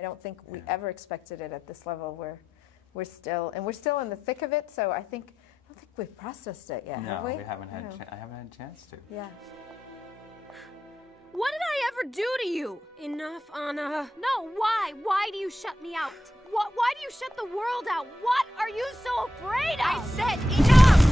I don't think we ever expected it at this level. We're still in the thick of it. So I don't think we've processed it yet, have we? No, we haven't had. I haven't had a chance to. Yeah. What did I ever do to you? Enough, Anna. No, why? Why do you shut me out? Why do you shut the world out? What are you so afraid of? I said enough!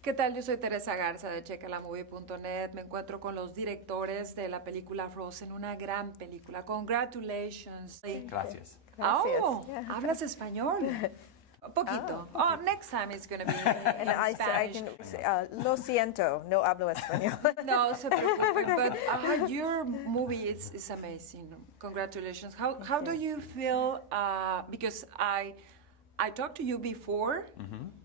¿Qué tal? Yo soy Teresa Garza de checalamovie.net. Me encuentro con los directores de la película Frozen, una gran película. Congratulations. Gracias. Oh, Yeah. ¿hablas español? Poquito. Oh, next time it's going to be in I Spanish. can say, lo siento, no hablo español. No se preocupe, but your movie is amazing. Congratulations. How do you feel? Because I talked to you before,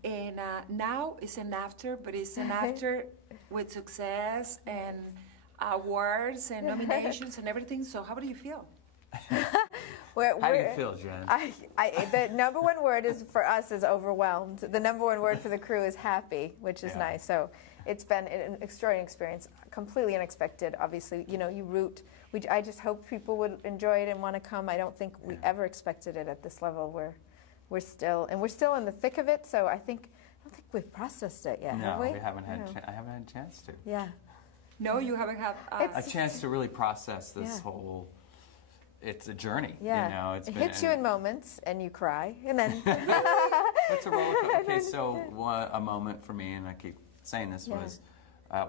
and now it's an after, but it's an after with success and awards and nominations and everything. So how do you feel? How do you feel, Jen? The number one word is for us is overwhelmed. The number one word for the crew is happy, which is nice. So it's been an extraordinary experience, completely unexpected. Obviously, you root. I just hope people would enjoy it and want to come. I don't think we ever expected it at this level. We're still in the thick of it. So I don't think we've processed it yet, have we? No, we haven't had. I haven't had a chance to. Yeah. No, you haven't had a chance to really process this whole. It's a journey. Yeah. It hits you in moments, and you cry, and then. It's a roller coaster. Okay, so a moment for me, and I keep saying this, was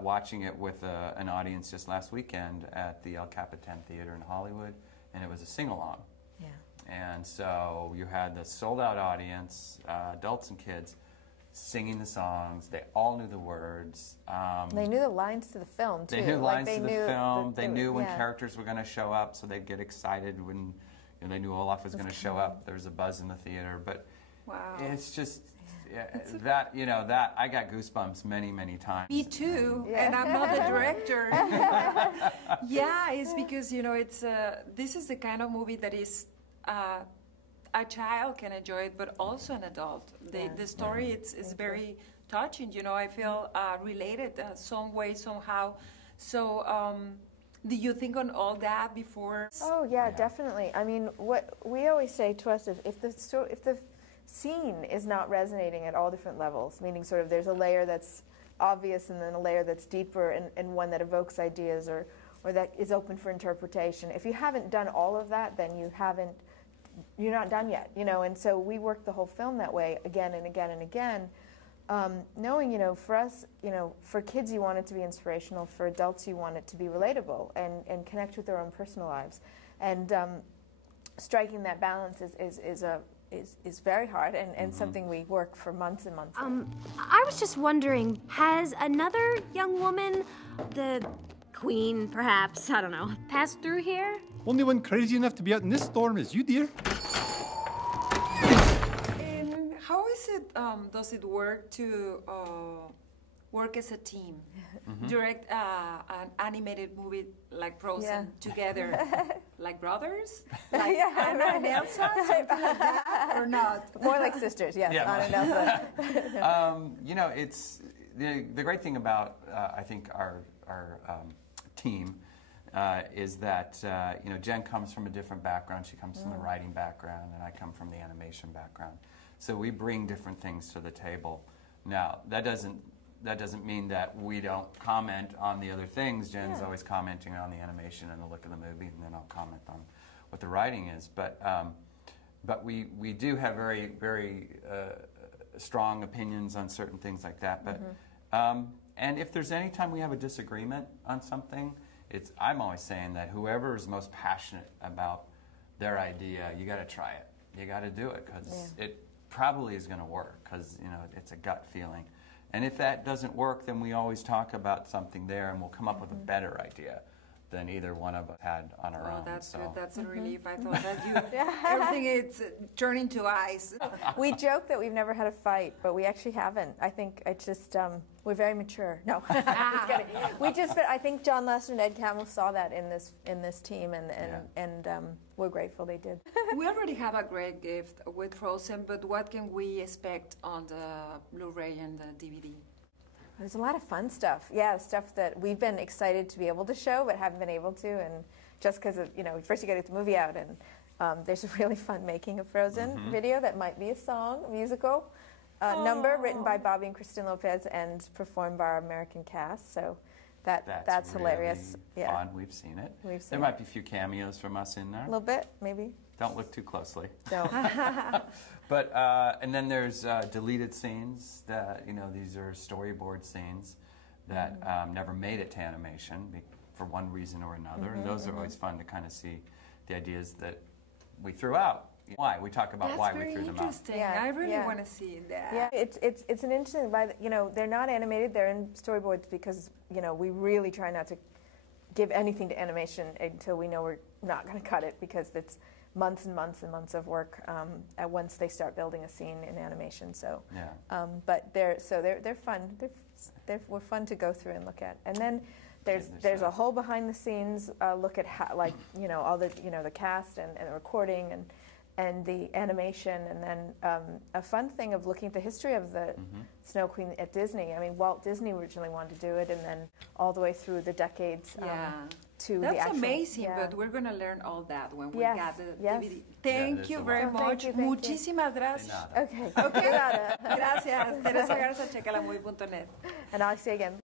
watching it with an audience just last weekend at the El Capitan Theater in Hollywood, and it was a sing-along. Yeah. And so you had the sold-out audience, adults and kids, singing the songs. They all knew the words. They knew the lines to the film, too. They knew lines to the film. They knew when characters were going to show up, so they'd get excited when they knew Olaf was going to show up. There was a buzz in the theater. But it's just that I got goosebumps many, many times. Me too, and I'm not the director. Yeah, it's because this is the kind of movie that is. A child can enjoy it, but also an adult. The story is very touching. I feel related some way, somehow. So, do you think on all that before? Oh yeah, definitely. I mean, what we always say to us is if the scene is not resonating at all different levels, meaning sort of there's a layer that's obvious and then a layer that's deeper and one that evokes ideas or that is open for interpretation. If you haven't done all of that, then you're not done yet, and so we work the whole film that way again and again and again, knowing, for us, for kids you want it to be inspirational, for adults you want it to be relatable and connect with their own personal lives, and striking that balance is very hard and something we work for months and months. I was just wondering, has another young woman, the queen perhaps, I don't know, passed through here? Only one crazy enough to be out in this storm is you, dear. And how is it? Does it work to work as a team? Direct an animated movie like Frozen together, like brothers, like Anna and Elsa, something like that, or not? More like sisters, yes. Anna and Elsa. It's the great thing about I think our team. Is that Jen comes from a different background. She comes from the writing background, and I come from the animation background. So we bring different things to the table. Now that doesn't mean that we don't comment on the other things. Jen's always commenting on the animation and the look of the movie, and then I'll comment on what the writing is. But we do have very very strong opinions on certain things like that. But and if there's any time we have a disagreement on something. I'm always saying that whoever is most passionate about their idea, you got to try it. You got to do it because it probably is going to work because it's a gut feeling. And if that doesn't work, then we always talk about something there, and we'll come up with a better idea than either one of us had on our own. That's good. That's a relief. I thought that everything is turning to ice. We joke that we've never had a fight, but we actually haven't. I think it's just we're very mature. No, just kidding. I think John Lester and Ed Campbell saw that in this team, and we're grateful they did. We already have a great gift with Frozen, but what can we expect on the Blu-ray and the DVD? There's a lot of fun stuff. Yeah, stuff that we've been excited to be able to show, but haven't been able to, and just because of, first you got to get the movie out, and there's a really fun making a Frozen video that might be a song, a musical number written by Bobby and Kristen Lopez and performed by our American cast. So that's really hilarious. Yeah, fun. We've seen it. There might be a few cameos from us in there. A little bit, maybe. Don't look too closely. Don't. But and then there's deleted scenes that these are storyboard scenes that never made it to animation for one reason or another, and those are always fun to kind of see the ideas that we threw out. Why we talk about why we threw them out. That's very interesting. Yeah, I really want to see that. Yeah, it's an interesting. They're not animated. They're in storyboards because we really try not to give anything to animation until we know we're not going to cut it, because it's months and months and months of work once they start building a scene in animation. So, but they're fun. We're fun to go through and look at. And then there's a whole behind the scenes look at how, all the the cast and the recording and the animation, and then a fun thing of looking at the history of the Snow Queen at Disney. I mean, Walt Disney originally wanted to do it, and then all the way through the decades to the actual... That's amazing, but we're going to learn all that when we get the DVD. Thank you very much. Thank Muchísimas gracias. Okay. Okay. Gracias. Teresa Garza, checalamovie.net. And I'll see you again.